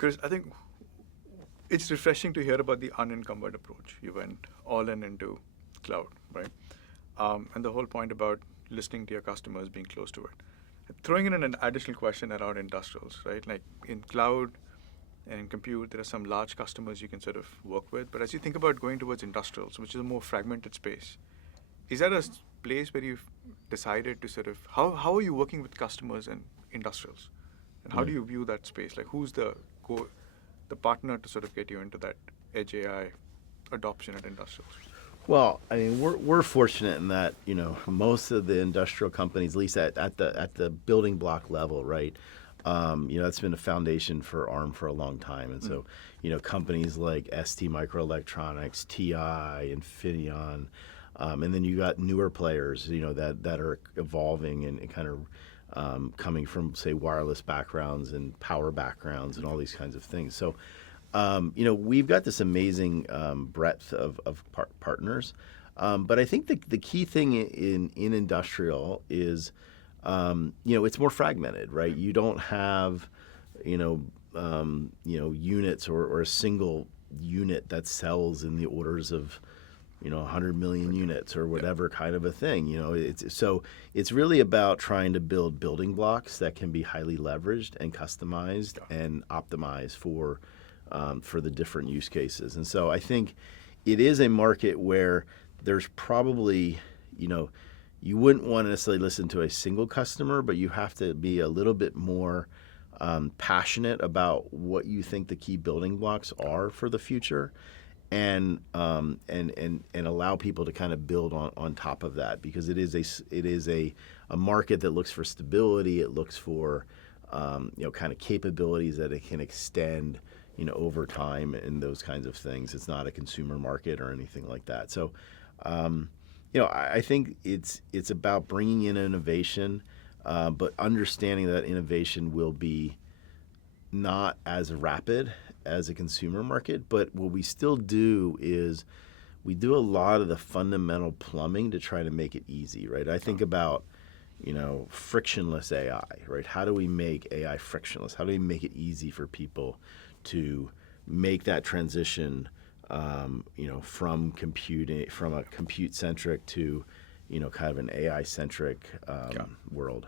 Because I think it's refreshing to hear about the unencumbered approach. You went all in into cloud, right? And the whole point about listening to your customers, being close to it. Throwing in an additional question around industrials, right? Like in cloud and in compute, there are some large customers you can sort of work with. But as you think about going towards industrials, which is a more fragmented space, is that a place where you've decided to sort of, how are you working with customers and industrials? And how do you view that space? Like who's the partner to sort of get you into that edge AI adoption at industrials? Well, I mean, we're fortunate in that most of the industrial companies, at least at the building block level, right? That's been a foundation for ARM for a long time, and so companies like ST Microelectronics, TI, Infineon, and then you got newer players, that are evolving and kind of coming from, say, wireless backgrounds and power backgrounds and all these kinds of things. So, we've got this amazing breadth of partners. But I think the key thing in industrial is, it's more fragmented, right? You don't have, units or a single unit that sells in the orders of 100 million units or whatever kind of a thing. It's really about trying to build building blocks that can be highly leveraged and customized and optimized for the different use cases. And so I think it is a market where there's probably, you wouldn't want to necessarily listen to a single customer, but you have to be a little bit more passionate about what you think the key building blocks are for the future, and allow people to kind of build on top of that, because it is a market that looks for stability. It looks for kind of capabilities that it can extend over time and those kinds of things. It's not a consumer market or anything like that. So I think it's about bringing in innovation, but understanding that innovation will be not as rapid as a consumer market. But what we still do is we do a lot of the fundamental plumbing to try to make it easy, right? I think about frictionless AI, right? How do we make AI frictionless? How do we make it easy for people to make that transition, from a compute-centric to, kind of an AI-centric world?